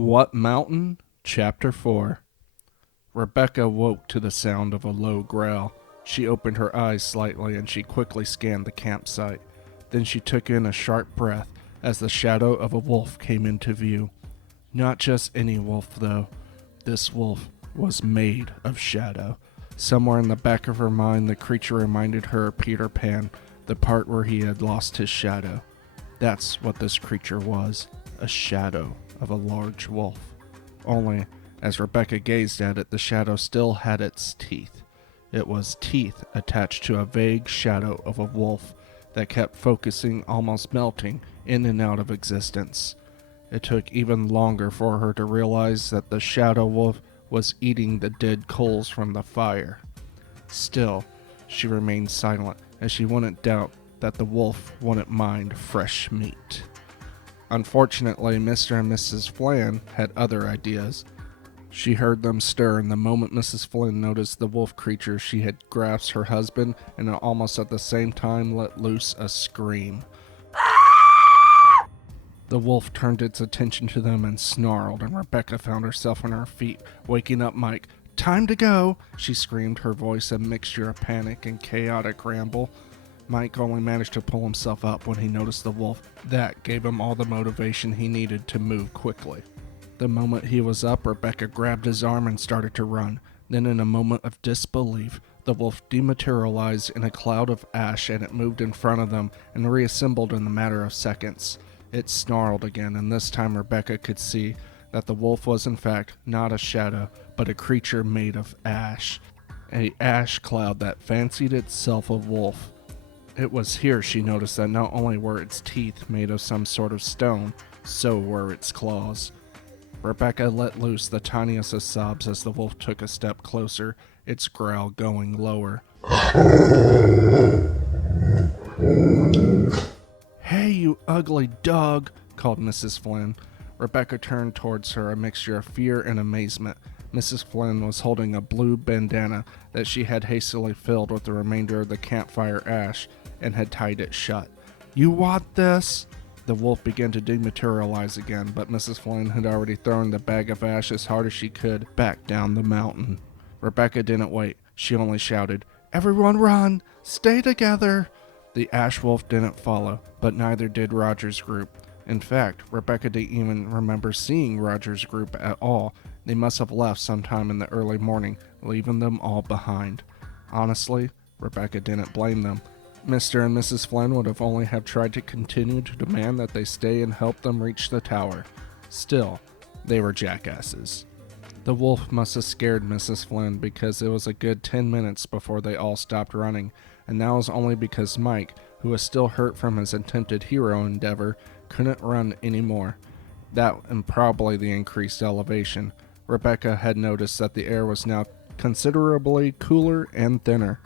What Mountain? Chapter 4. Rebecca woke to the sound of a low growl. She opened her eyes slightly and she quickly scanned the campsite. Then she took in a sharp breath as the shadow of a wolf came into view. Not just any wolf, though. This wolf was made of shadow. Somewhere in the back of her mind, the creature reminded her of Peter Pan, the part where he had lost his shadow. That's what this creature was, a shadow of a large wolf. Only, as Rebecca gazed at it, the shadow still had its teeth. It was teeth attached to a vague shadow of a wolf that kept focusing, almost melting, in and out of existence. It took even longer for her to realize that the shadow wolf was eating the dead coals from the fire. Still, she remained silent, as she wouldn't doubt that the wolf wouldn't mind fresh meat. Unfortunately, Mr. and Mrs. Flynn had other ideas. She heard them stir, and the moment Mrs. Flynn noticed the wolf creature, she had grasped her husband and almost at the same time let loose a scream. The wolf turned its attention to them and snarled, and Rebecca found herself on her feet, waking up Mike. "Time to go!" she screamed, her voice a mixture of panic and chaotic ramble. Mike only managed to pull himself up when he noticed the wolf. That gave him all the motivation he needed to move quickly. The moment he was up, Rebecca grabbed his arm and started to run. Then, in a moment of disbelief, the wolf dematerialized in a cloud of ash, and it moved in front of them and reassembled in a matter of seconds. It snarled again, and this time Rebecca could see that the wolf was in fact not a shadow, but a creature made of ash. An ash cloud that fancied itself a wolf. It was here she noticed that not only were its teeth made of some sort of stone, so were its claws. Rebecca let loose the tiniest of sobs as the wolf took a step closer, its growl going lower. "Hey, you ugly dog," called Mrs. Flynn. Rebecca turned towards her, a mixture of fear and amazement. Mrs. Flynn was holding a blue bandana that she had hastily filled with the remainder of the campfire ash and had tied it shut. "You want this?" The wolf began to dematerialize again, but Mrs. Flynn had already thrown the bag of ash as hard as she could back down the mountain. Rebecca didn't wait. She only shouted, "Everyone run! Stay together!" The ash wolf didn't follow, but neither did Roger's group. In fact, Rebecca didn't even remember seeing Roger's group at all. They must have left sometime in the early morning, leaving them all behind. Honestly, Rebecca didn't blame them. Mr. and Mrs. Flynn would have only have tried to continue to demand that they stay and help them reach the tower. Still, they were jackasses. The wolf must have scared Mrs. Flynn because it was a good 10 minutes before they all stopped running, and that was only because Mike, who was still hurt from his attempted hero endeavor, couldn't run anymore. That and probably the increased elevation. Rebecca had noticed that the air was now considerably cooler and thinner.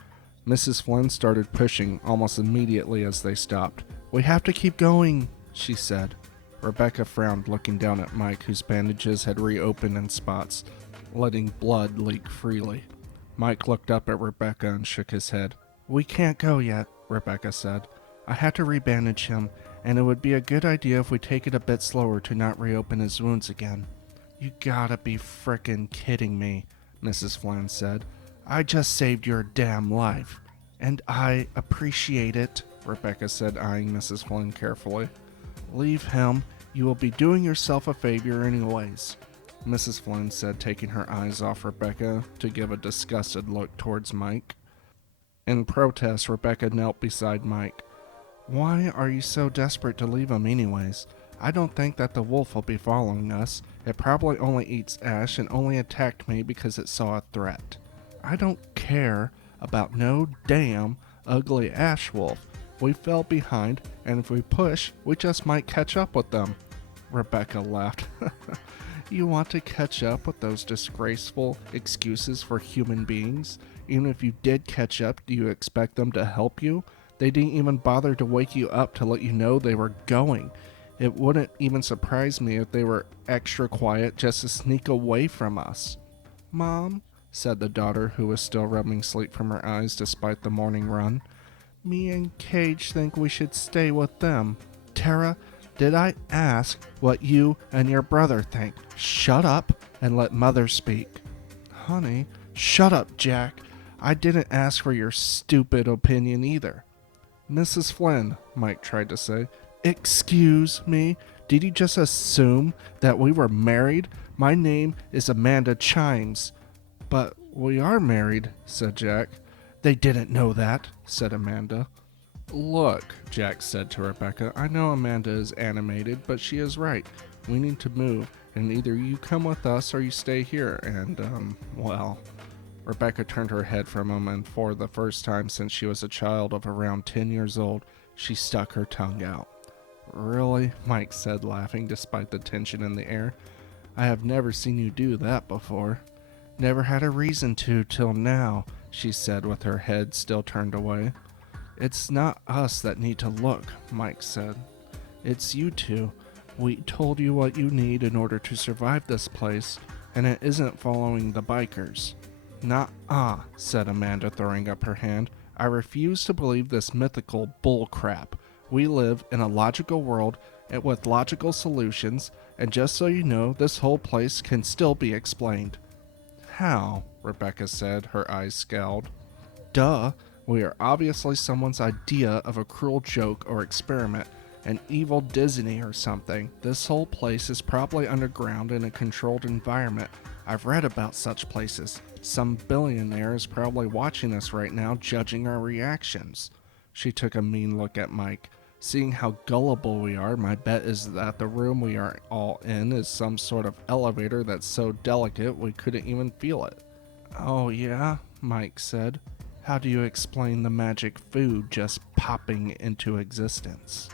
Mrs. Flynn started pushing almost immediately as they stopped. "We have to keep going," she said. Rebecca frowned, looking down at Mike, whose bandages had reopened in spots, letting blood leak freely. Mike looked up at Rebecca and shook his head. "We can't go yet," Rebecca said. "I had to rebandage him, and it would be a good idea if we take it a bit slower to not reopen his wounds again." "You gotta be frickin' kidding me," Mrs. Flynn said. "I just saved your damn life." "And I appreciate it," Rebecca said, eyeing Mrs. Flynn carefully. "Leave him. You will be doing yourself a favor anyways," Mrs. Flynn said, taking her eyes off Rebecca to give a disgusted look towards Mike. In protest, Rebecca knelt beside Mike. "Why are you so desperate to leave him anyways? I don't think that the wolf will be following us. It probably only eats ash and only attacked me because it saw a threat. I don't care about no damn ugly ash wolf. We fell behind, and if we push, we just might catch up with them." Rebecca laughed. "You want to catch up with those disgraceful excuses for human beings? Even if you did catch up, do you expect them to help you? They didn't even bother to wake you up to let you know they were going. It wouldn't even surprise me if they were extra quiet just to sneak away from us." "Mom," said the daughter, who was still rubbing sleep from her eyes despite the morning run, "me and Cage think we should stay with them. Tara, Did I ask what you and your brother think? Shut up and let Mother speak. Honey, shut up, Jack. I didn't ask for your stupid opinion either. Mrs. Flynn, Mike tried to say. Excuse me? Did you just assume that we were married? My name is Amanda Chimes. But we are married, said Jack. They didn't know that, said Amanda. Look, Jack said to Rebecca, I know Amanda is animated, but she is right. We need to move, and either you come with us or you stay here, and, well... Rebecca turned her head for a moment, and for the first time since she was a child of around 10 years old, she stuck her tongue out. Really? Mike said, laughing despite the tension in the air. I have never seen you do that before. Never had a reason to till now, she said with her head still turned away. It's not us that need to look, Mike said. It's you two. We told you what you need in order to survive this place, and it isn't following the bikers. Nuh-uh, said Amanda, throwing up her hand. I refuse to believe this mythical bull crap. We live in a logical world with logical solutions, and just so you know, this whole place can still be explained. How? Rebecca said, her eyes scowled. Duh, we are obviously someone's idea of a cruel joke or experiment, an evil Disney or something. This whole place is probably underground in a controlled environment. I've read about such places. Some billionaire is probably watching us right now, judging our reactions. She took a mean look at Mike. Seeing how gullible we are, my bet is that the room we are all in is some sort of elevator that's so delicate we couldn't even feel it. Oh yeah, Mike said. How do you explain the magic food just popping into existence?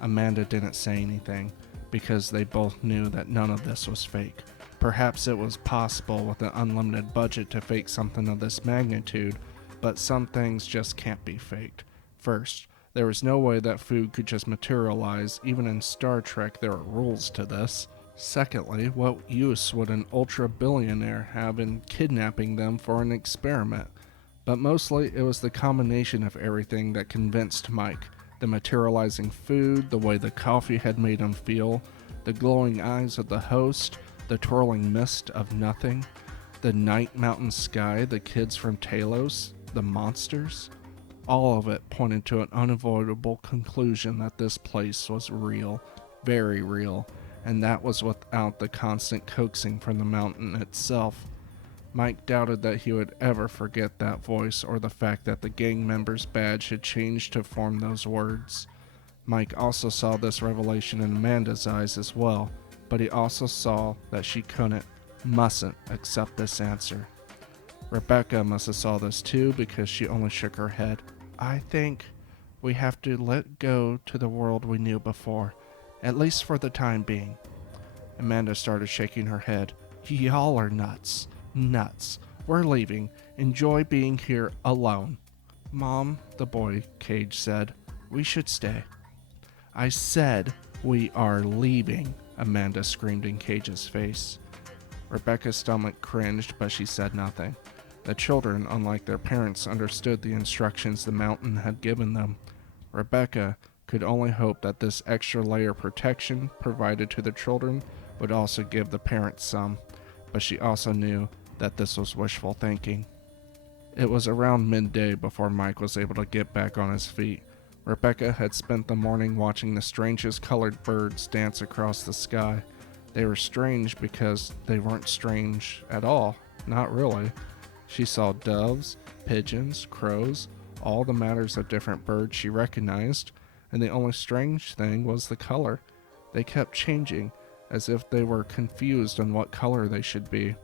Amanda didn't say anything, because they both knew that none of this was fake. Perhaps it was possible with an unlimited budget to fake something of this magnitude, but some things just can't be faked. First, there was no way that food could just materialize. Even in Star Trek, there are rules to this. Secondly, what use would an ultra-billionaire have in kidnapping them for an experiment? But mostly, it was the combination of everything that convinced Mike. The materializing food, the way the coffee had made him feel, the glowing eyes of the host, the twirling mist of nothing, the night mountain sky, the kids from Talos, the monsters. All of it pointed to an unavoidable conclusion that this place was real, very real, and that was without the constant coaxing from the mountain itself. Mike doubted that he would ever forget that voice or the fact that the gang member's badge had changed to form those words. Mike also saw this revelation in Amanda's eyes as well, but he also saw that she mustn't accept this answer. Rebecca must have saw this too, because she only shook her head. I think we have to let go to the world we knew before, at least for the time being. Amanda started shaking her head. Y'all are nuts. Nuts. We're leaving. Enjoy being here alone. Mom, the boy, Cage said, we should stay. I said we are leaving, Amanda screamed in Cage's face. Rebecca's stomach cringed, but she said nothing. The children, unlike their parents, understood the instructions the mountain had given them. Rebecca could only hope that this extra layer of protection provided to the children would also give the parents some, but she also knew that this was wishful thinking. It was around midday before Mike was able to get back on his feet. Rebecca had spent the morning watching the strangest colored birds dance across the sky. They were strange because they weren't strange at all, not really. She saw doves, pigeons, crows, all the matters of different birds she recognized, and the only strange thing was the color. They kept changing, as if they were confused on what color they should be.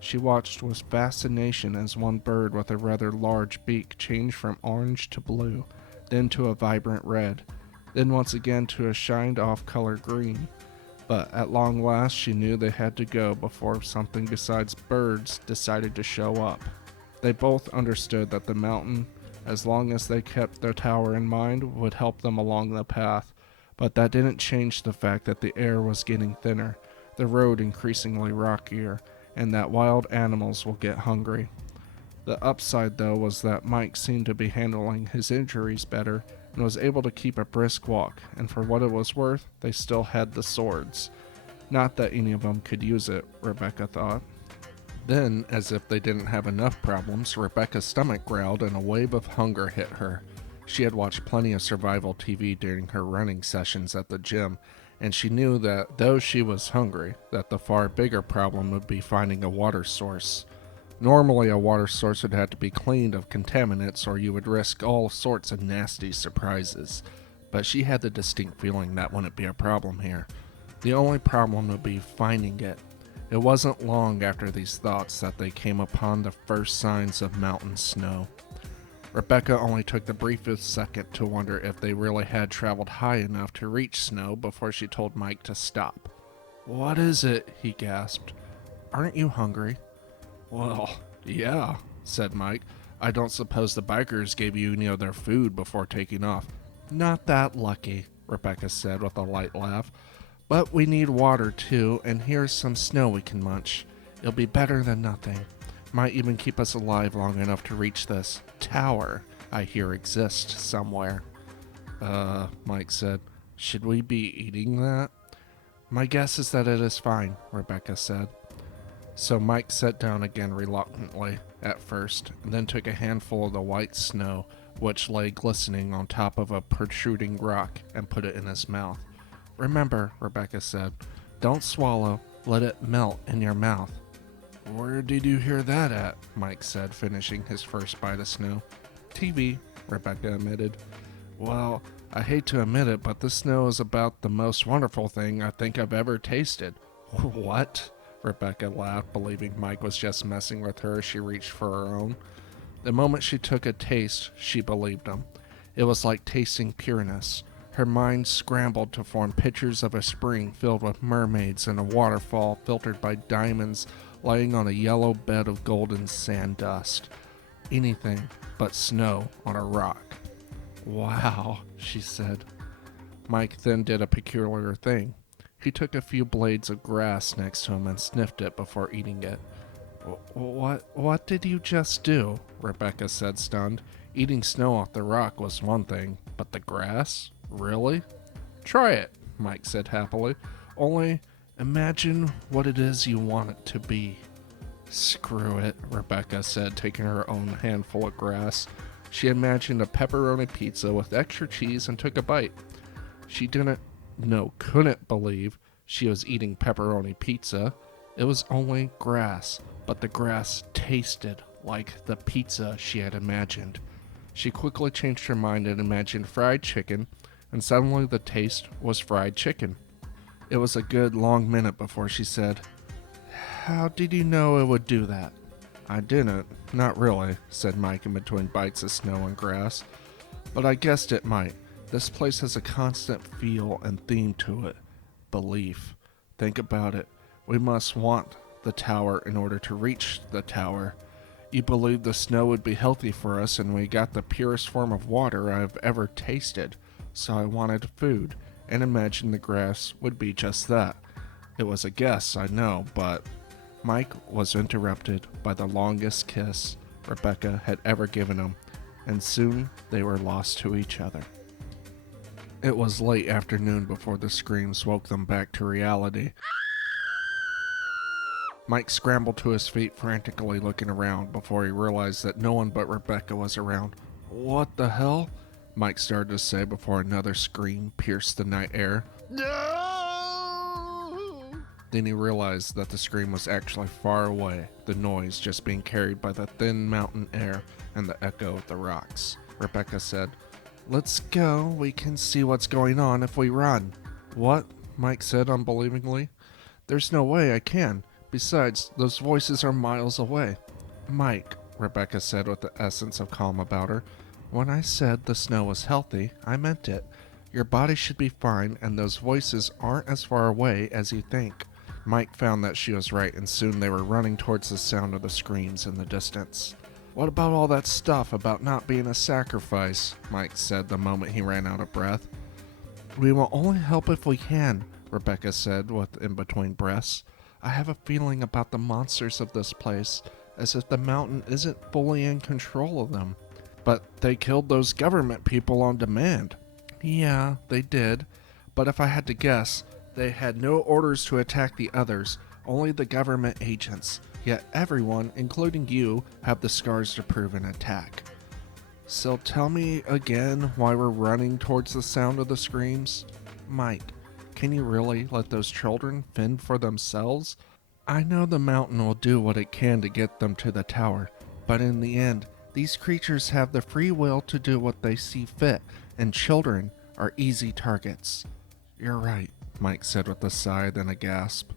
She watched with fascination as one bird with a rather large beak changed from orange to blue, then to a vibrant red, then once again to a shined-off color green. But at long last she knew they had to go before something besides birds decided to show up. They both understood that the mountain, as long as they kept their tower in mind, would help them along the path, but that didn't change the fact that the air was getting thinner, the road increasingly rockier, and that wild animals will get hungry. The upside, though, was that Mike seemed to be handling his injuries better, and was able to keep a brisk walk, and for what it was worth, they still had the swords. Not that any of them could use it, Rebecca thought. Then, as if they didn't have enough problems, Rebecca's stomach growled and a wave of hunger hit her. She had watched plenty of survival TV during her running sessions at the gym, and she knew that though she was hungry, that the far bigger problem would be finding a water source. Normally, a water source would have to be cleaned of contaminants or you would risk all sorts of nasty surprises. But she had the distinct feeling that wouldn't be a problem here. The only problem would be finding it. It wasn't long after these thoughts that they came upon the first signs of mountain snow. Rebecca only took the briefest second to wonder if they really had traveled high enough to reach snow before she told Mike to stop. "What is it?" he gasped. "Aren't you hungry?" "Well, yeah," said Mike. "I don't suppose the bikers gave you any of their food before taking off." "Not that lucky," Rebecca said with a light laugh. "But we need water too, and here's some snow we can munch. It'll be better than nothing. Might even keep us alive long enough to reach this tower I hear exists somewhere." Mike said. "Should we be eating that?" "My guess is that it is fine," Rebecca said. So Mike sat down again reluctantly at first, and then took a handful of the white snow, which lay glistening on top of a protruding rock, and put it in his mouth. "Remember," Rebecca said, "don't swallow, let it melt in your mouth." "Where did you hear that at?" Mike said, finishing his first bite of snow. "TV," Rebecca admitted. "Well, I hate to admit it, but this snow is about the most wonderful thing I think I've ever tasted." "What?" Rebecca laughed, believing Mike was just messing with her as she reached for her own. The moment she took a taste, she believed him. It was like tasting pureness. Her mind scrambled to form pictures of a spring filled with mermaids and a waterfall filtered by diamonds lying on a yellow bed of golden sand dust. Anything but snow on a rock. "Wow," she said. Mike then did a peculiar thing. He took a few blades of grass next to him and sniffed it before eating it. What did you just do?" Rebecca said, stunned. Eating snow off the rock was one thing, but the grass? Really? "Try it," Mike said happily. "Only imagine what it is you want it to be." "Screw it," Rebecca said, taking her own handful of grass. She imagined a pepperoni pizza with extra cheese and took a bite. She couldn't believe she was eating pepperoni pizza. It was only grass, but the grass tasted like the pizza she had imagined. She quickly changed her mind and imagined fried chicken, and suddenly the taste was fried chicken. It was a good long minute before she said, "How did you know it would do that?" "I didn't, not really," said Mike in between bites of snow and grass. "But I guessed it might. This place has a constant feel and theme to it. Belief. Think about it. We must want the tower in order to reach the tower. You believed the snow would be healthy for us, and we got the purest form of water I've ever tasted. So I wanted food, and imagined the grass would be just that. It was a guess, I know, but..." Mike was interrupted by the longest kiss Rebecca had ever given him, and soon they were lost to each other. It was late afternoon before the screams woke them back to reality. Mike scrambled to his feet, frantically looking around before he realized that no one but Rebecca was around. "What the hell?" Mike started to say before another scream pierced the night air. "No!" Then he realized that the scream was actually far away, the noise just being carried by the thin mountain air and the echo of the rocks. Rebecca said, "Let's go. We can see what's going on if we run." "What?" Mike said unbelievingly. "There's no way I can. Besides, those voices are miles away." "Mike," Rebecca said with the essence of calm about her, "when I said the snow was healthy, I meant it. Your body should be fine, and those voices aren't as far away as you think." Mike found that she was right, and soon they were running towards the sound of the screams in the distance. "What about all that stuff about not being a sacrifice?" Mike said the moment he ran out of breath. "We will only help if we can," Rebecca said with in-between breaths. "I have a feeling about the monsters of this place, as if the mountain isn't fully in control of them. But they killed those government people on demand. Yeah, they did. But if I had to guess, they had no orders to attack the others, only the government agents. Yet everyone, including you, have the scars to prove an attack. So tell me again why we're running towards the sound of the screams? Mike, can you really let those children fend for themselves? I know the mountain will do what it can to get them to the tower, but in the end, these creatures have the free will to do what they see fit, and children are easy targets. You're right, Mike said with a sigh, then a gasp.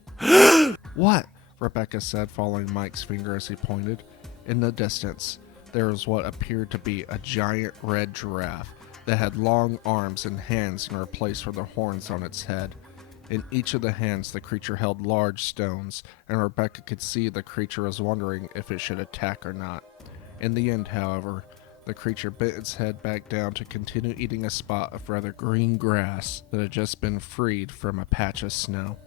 What? Rebecca said, following Mike's finger as he pointed. In the distance, there was what appeared to be a giant red giraffe that had long arms and hands in place for the horns on its head. In each of the hands, the creature held large stones, and Rebecca could see the creature was wondering if it should attack or not. In the end, however, the creature bent its head back down to continue eating a spot of rather green grass that had just been freed from a patch of snow.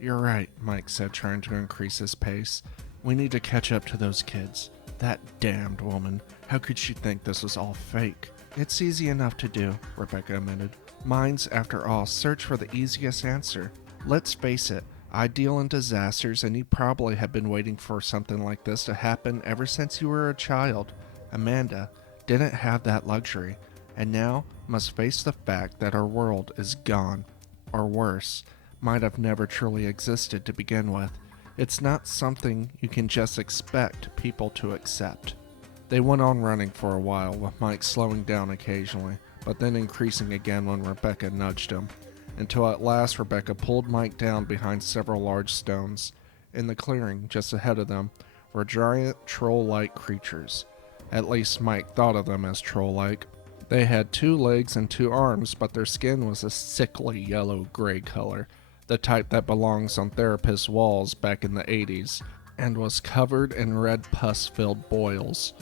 You're right, Mike said, trying to increase his pace. We need to catch up to those kids. That damned woman. How could she think this was all fake? It's easy enough to do, Rebecca admitted. Minds, after all, search for the easiest answer. Let's face it, I deal in disasters, and you probably have been waiting for something like this to happen ever since you were a child. Amanda didn't have that luxury, and now must face the fact that our world is gone, or worse, might have never truly existed to begin with. It's not something you can just expect people to accept. They went on running for a while, with Mike slowing down occasionally, but then increasing again when Rebecca nudged him, until at last Rebecca pulled Mike down behind several large stones. In the clearing just ahead of them were giant troll-like creatures. At least Mike thought of them as troll-like. They had 2 legs and 2 arms, but their skin was a sickly yellow-gray color, the type that belongs on therapists' walls back in the 80s, and was covered in red pus-filled boils.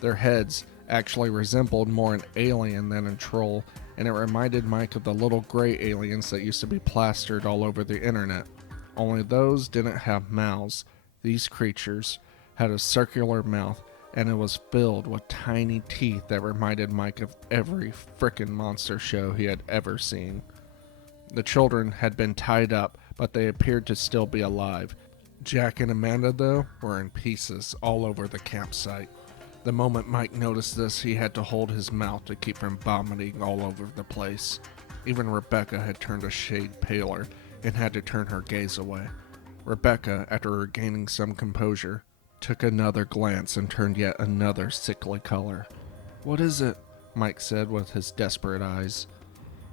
Their heads actually resembled more an alien than a troll, and it reminded Mike of the little gray aliens that used to be plastered all over the internet. Only those didn't have mouths. These creatures had a circular mouth, and it was filled with tiny teeth that reminded Mike of every frickin' monster show he had ever seen. The children had been tied up, but they appeared to still be alive. Jack and Amanda, though, were in pieces all over the campsite. The moment Mike noticed this, he had to hold his mouth to keep from vomiting all over the place. Even Rebecca had turned a shade paler and had to turn her gaze away. Rebecca, after regaining some composure, took another glance and turned yet another sickly color. What is it? Mike said with his desperate eyes.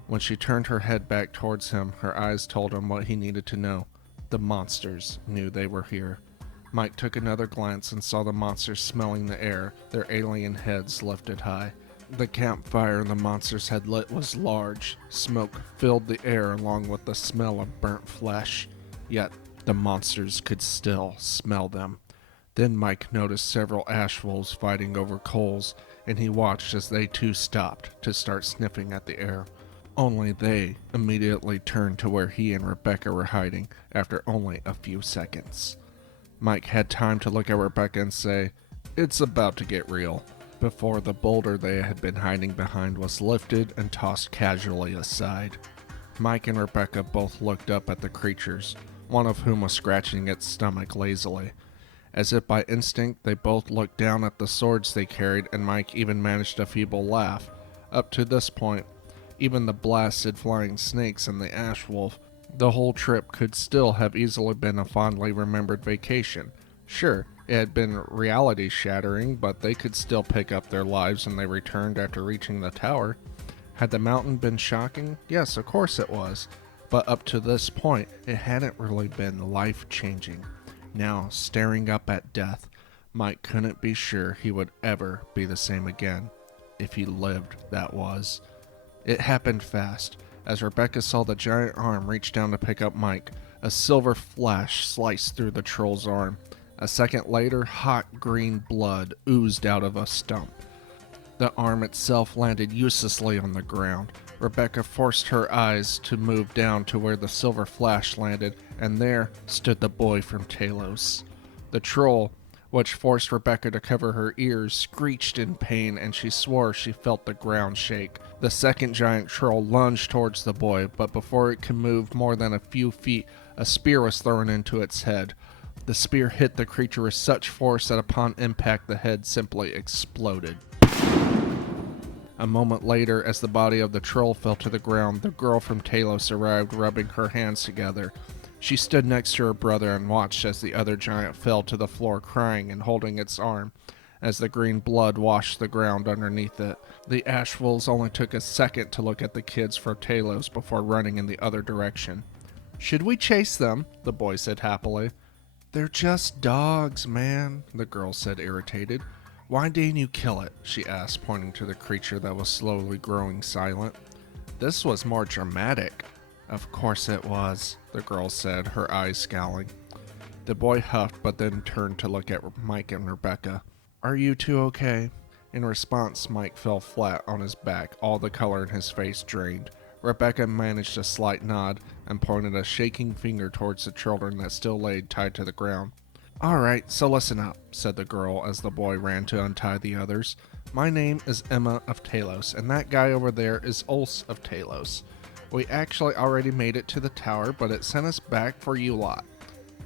When she turned her head back towards him, her eyes told him what he needed to know. The monsters knew they were here. Mike took another glance and saw the monsters smelling the air, their alien heads lifted high. The campfire the monsters had lit was large. Smoke filled the air along with the smell of burnt flesh. Yet the monsters could still smell them. Then Mike noticed several ash wolves fighting over coals, and he watched as they too stopped to start sniffing at the air. Only they immediately turned to where he and Rebecca were hiding after only a few seconds. Mike had time to look at Rebecca and say, "It's about to get real," before the boulder they had been hiding behind was lifted and tossed casually aside. Mike and Rebecca both looked up at the creatures, one of whom was scratching its stomach lazily. As if by instinct, they both looked down at the swords they carried, and Mike even managed a feeble laugh. Up to this point, even the blasted flying snakes and the ash wolf, the whole trip could still have easily been a fondly remembered vacation. Sure, it had been reality shattering, but they could still pick up their lives when they returned after reaching the tower. Had the mountain been shocking? Yes, of course it was. But up to this point, it hadn't really been life-changing. Now, staring up at death, Mike couldn't be sure he would ever be the same again. If he lived, that was. It happened fast. As Rebecca saw the giant arm reach down to pick up Mike, a silver flash sliced through the troll's arm. A second later, hot green blood oozed out of a stump. The arm itself landed uselessly on the ground. Rebecca forced her eyes to move down to where the silver flash landed, and there stood the boy from Talos. The troll which forced Rebecca to cover her ears, screeched in pain, and she swore she felt the ground shake. The second giant troll lunged towards the boy, but before it could move more than a few feet, a spear was thrown into its head. The spear hit the creature with such force that upon impact the head simply exploded. A moment later, as the body of the troll fell to the ground, the girl from Talos arrived, rubbing her hands together. She stood next to her brother and watched as the other giant fell to the floor crying and holding its arm, as the green blood washed the ground underneath it. The Ashwolves only took a second to look at the kids from Talos before running in the other direction. "Should we chase them?" the boy said happily. "They're just dogs, man," the girl said, irritated. "Why didn't you kill it?" she asked, pointing to the creature that was slowly growing silent. "This was more dramatic." "Of course it was," the girl said, her eyes scowling. The boy huffed, but then turned to look at Mike and Rebecca. "Are you two okay?" In response, Mike fell flat on his back, all the color in his face drained. Rebecca managed a slight nod and pointed a shaking finger towards the children that still lay tied to the ground. "All right, so listen up," said the girl as the boy ran to untie the others. "My name is Emma of Talos, and that guy over there is Ulse of Talos. We actually already made it to the tower, but it sent us back for you lot."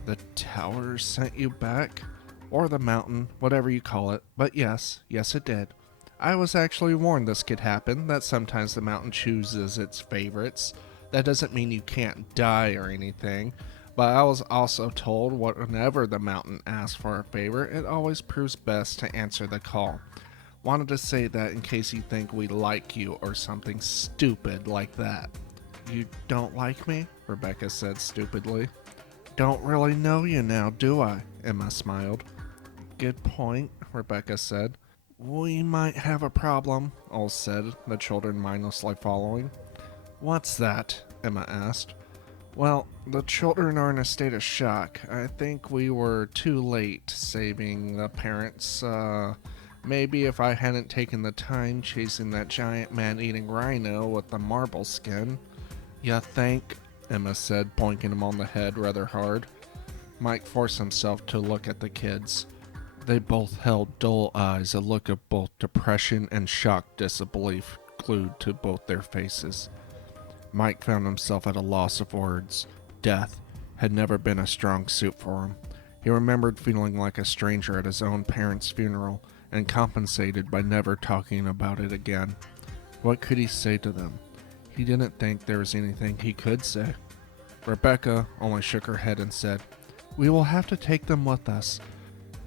"The tower sent you back?" "Or the mountain, whatever you call it. But yes it did. I was actually warned this could happen, that sometimes the mountain chooses its favorites. That doesn't mean you can't die or anything, but I was also told whenever the mountain asks for a favor, it always proves best to answer the call. Wanted to say that in case you think we like you or something stupid like that." "You don't like me?" Rebecca said stupidly. "Don't really know you now, do I?" Emma smiled. "Good point," Rebecca said. "We might have a problem," Ulse said, the children mindlessly following. "What's that?" Emma asked. "Well, the children are in a state of shock. I think we were too late saving the parents. Maybe if I hadn't taken the time chasing that giant man-eating rhino with the marble skin." "Ya think?" Emma said, boinking him on the head rather hard. Mike forced himself to look at the kids. They both held dull eyes, a look of both depression and shocked disbelief glued to both their faces. Mike found himself at a loss of words. Death had never been a strong suit for him. He remembered feeling like a stranger at his own parents' funeral, and compensated by never talking about it again. What could he say to them? He didn't think there was anything he could say. Rebecca only shook her head and said, "We will have to take them with us.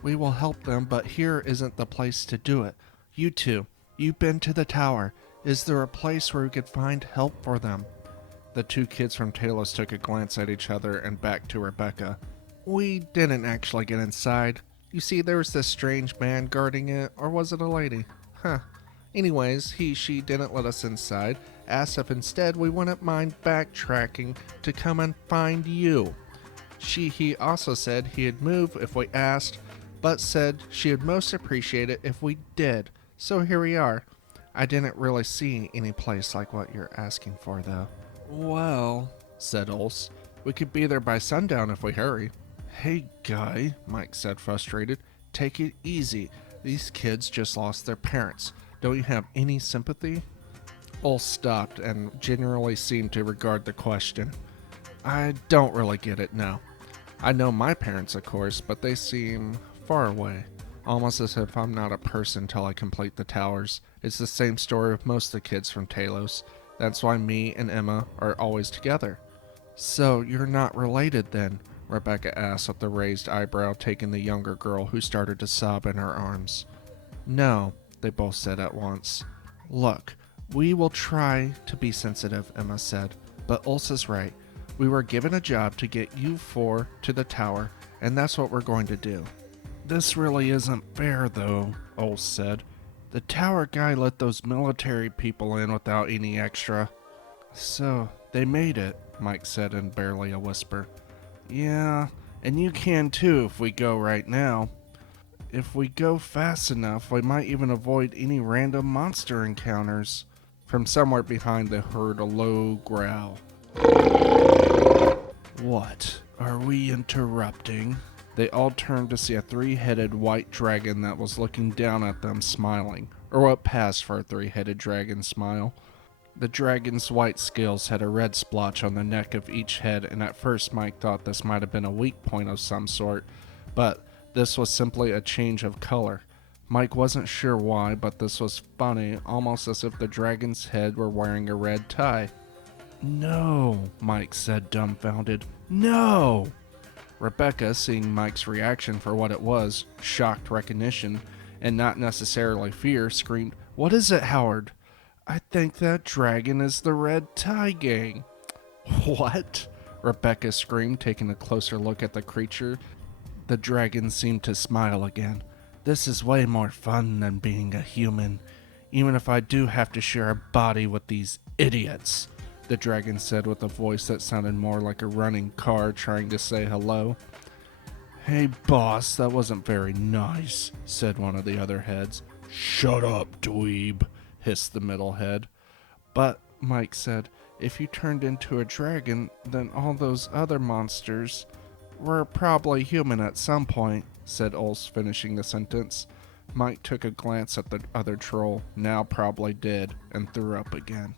We will help them, but here isn't the place to do it. You two, you've been to the tower. Is there a place where we could find help for them?" The two kids from Talos took a glance at each other and back to Rebecca. "We didn't actually get inside. You see, there was this strange man guarding it, or was it a lady? Anyways, she didn't let us inside, asked if instead we wouldn't mind backtracking to come and find you. He also said he'd move if we asked, but said she'd most appreciate it if we did. So here we are. I didn't really see any place like what you're asking for, though." "Well," said Ulse, "we could be there by sundown if we hurry." "Hey, guy," Mike said, frustrated. "Take it easy. These kids just lost their parents. Don't you have any sympathy?" Ulse stopped and generally seemed to regard the question. "I don't really get it, no. I know my parents, of course, but they seem far away. Almost as if I'm not a person till I complete the towers. It's the same story with most of the kids from Talos. That's why me and Emma are always together." "So you're not related then?" Rebecca asked with a raised eyebrow, taking the younger girl who started to sob in her arms. "No," they both said at once. "Look, we will try to be sensitive," Emma said, "but Ulse is right. We were given a job to get you four to the tower, and that's what we're going to do." "This really isn't fair, though," Ulse said. "The tower guy let those military people in without any extra." "So, they made it," Mike said in barely a whisper. "Yeah, and you can too if we go right now. If we go fast enough, we might even avoid any random monster encounters." From somewhere behind they heard a low growl. "What? Are we interrupting?" They all turned to see a three-headed white dragon that was looking down at them smiling, or what passed for a three-headed dragon smile. The dragon's white scales had a red splotch on the neck of each head, and at first Mike thought this might have been a weak point of some sort, but this was simply a change of color. Mike wasn't sure why, but this was funny, almost as if the dragon's head were wearing a red tie. "No," Mike said, dumbfounded. "No!" Rebecca, seeing Mike's reaction for what it was, shocked recognition, and not necessarily fear, screamed, "What is it, Howard?" "I think that dragon is the Red Tie Gang." "What?" Rebecca screamed, taking a closer look at the creature. The dragon seemed to smile again. "This is way more fun than being a human, even if I do have to share a body with these idiots," the dragon said with a voice that sounded more like a running car trying to say hello. "Hey boss, that wasn't very nice," said one of the other heads. "Shut up, dweeb," hissed the middle head. "But," Mike said, "if you turned into a dragon, then all those other monsters were probably human at some point," said Ulse, finishing the sentence. Mike took a glance at the other troll, now probably dead, and threw up again.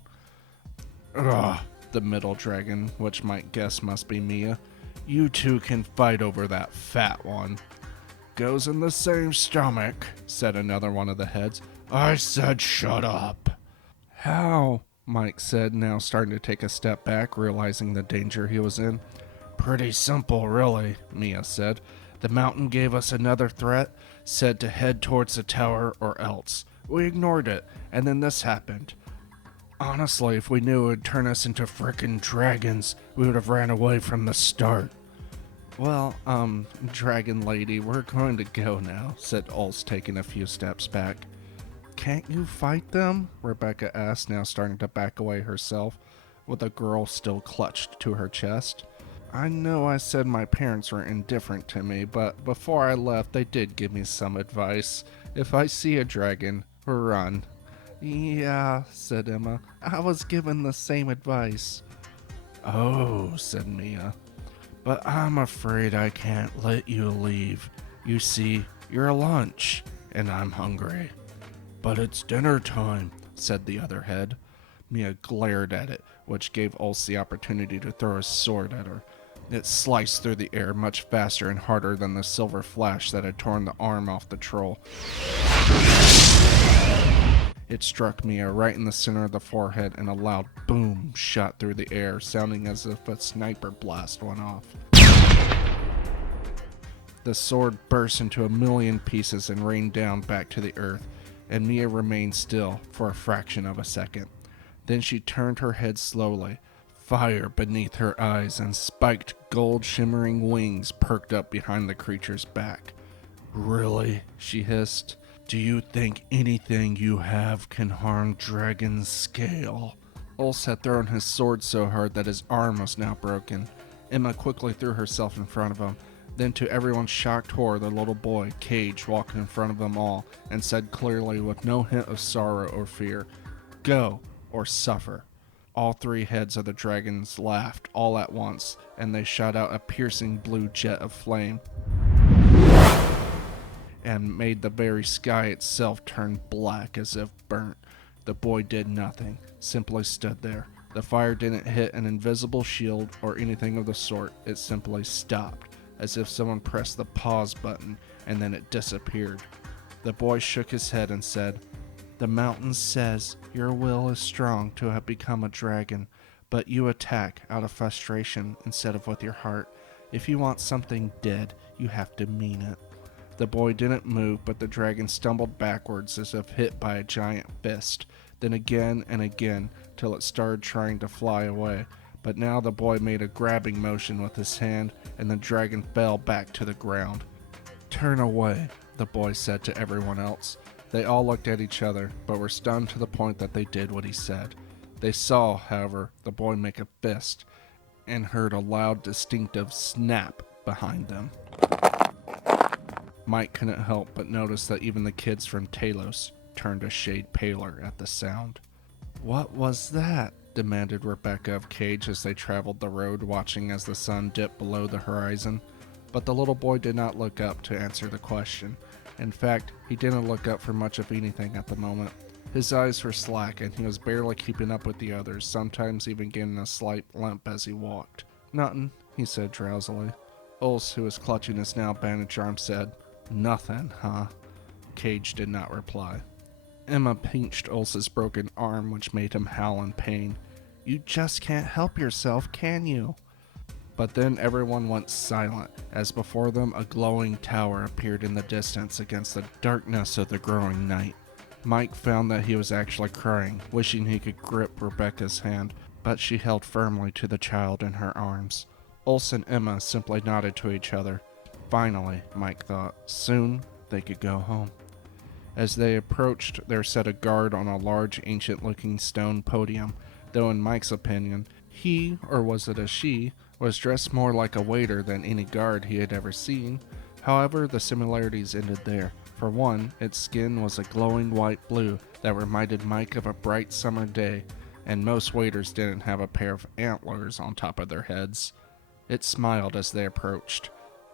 "Ugh," the middle dragon, which Mike guessed must be Mia. "You two can fight over that fat one." "Goes in the same stomach," said another one of the heads. "I said shut up." "How?" Mike said, now starting to take a step back, realizing the danger he was in. "Pretty simple, really," Mia said. "The mountain gave us another threat, said to head towards the tower or else. We ignored it, and then this happened. Honestly, if we knew it would turn us into frickin' dragons, we would have ran away from the start." "Well, dragon lady, we're going to go now," said Ulse, taking a few steps back. "Can't you fight them?" Rebecca asked, now starting to back away herself, with the girl still clutched to her chest. "I know I said my parents were indifferent to me, but before I left, they did give me some advice. If I see a dragon, run." "Yeah," said Emma. "I was given the same advice." "Oh," said Mia. "But I'm afraid I can't let you leave. You see, you're lunch, and I'm hungry." "But it's dinner time," said the other head. Mia glared at it, which gave Ulse the opportunity to throw his sword at her. It sliced through the air much faster and harder than the silver flash that had torn the arm off the troll. It struck Mia right in the center of the forehead, and a loud boom shot through the air, sounding as if a sniper blast went off. The sword burst into a million pieces and rained down back to the earth, and Mia remained still for a fraction of a second. Then she turned her head slowly. Fire beneath her eyes and spiked gold shimmering wings perked up behind the creature's back. "Really?" she hissed. "Do you think anything you have can harm Dragon's scale?" Ulse had thrown his sword so hard that his arm was now broken. Emma quickly threw herself in front of him. Then, to everyone's shocked horror, the little boy, Cage, walked in front of them all and said clearly, with no hint of sorrow or fear, "Go, or suffer." All three heads of the dragons laughed all at once, and they shot out a piercing blue jet of flame and made the very sky itself turn black as if burnt. The boy did nothing, simply stood there. The fire didn't hit an invisible shield or anything of the sort. It simply stopped, as if someone pressed the pause button, and then it disappeared. The boy shook his head and said, "The mountain says your will is strong to have become a dragon, but you attack out of frustration instead of with your heart. If you want something dead, you have to mean it." The boy didn't move, but the dragon stumbled backwards as if hit by a giant fist, then again and again, till it started trying to fly away. But now the boy made a grabbing motion with his hand, and the dragon fell back to the ground. "Turn away," the boy said to everyone else. They all looked at each other, but were stunned to the point that they did what he said. They saw, however, the boy make a fist, and heard a loud, distinctive snap behind them. Mike couldn't help but notice that even the kids from Talos turned a shade paler at the sound. "What was that?" demanded Rebecca of Cage as they traveled the road, watching as the sun dipped below the horizon. But the little boy did not look up to answer the question. In fact, he didn't look up for much of anything at the moment. His eyes were slack and he was barely keeping up with the others, sometimes even getting a slight limp as he walked. "Nothin'," he said drowsily. Ulse, who was clutching his now bandaged arm, said, "Nothing, huh?" Cage did not reply. Emma pinched Ulse's broken arm, which made him howl in pain. "You just can't help yourself, can you?" But then everyone went silent, as before them a glowing tower appeared in the distance against the darkness of the growing night. Mike found that he was actually crying, wishing he could grip Rebecca's hand, but she held firmly to the child in her arms. Ulse and Emma simply nodded to each other. Finally, Mike thought, soon they could go home. As they approached, there sat a guard on a large, ancient-looking stone podium, though in Mike's opinion, he, or was it a she, was dressed more like a waiter than any guard he had ever seen. However, the similarities ended there. For one, its skin was a glowing white blue that reminded Mike of a bright summer day, and most waiters didn't have a pair of antlers on top of their heads. It smiled as they approached.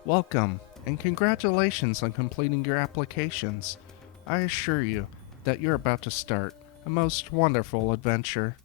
"Welcome, and congratulations on completing your applications. I assure you that you're about to start a most wonderful adventure."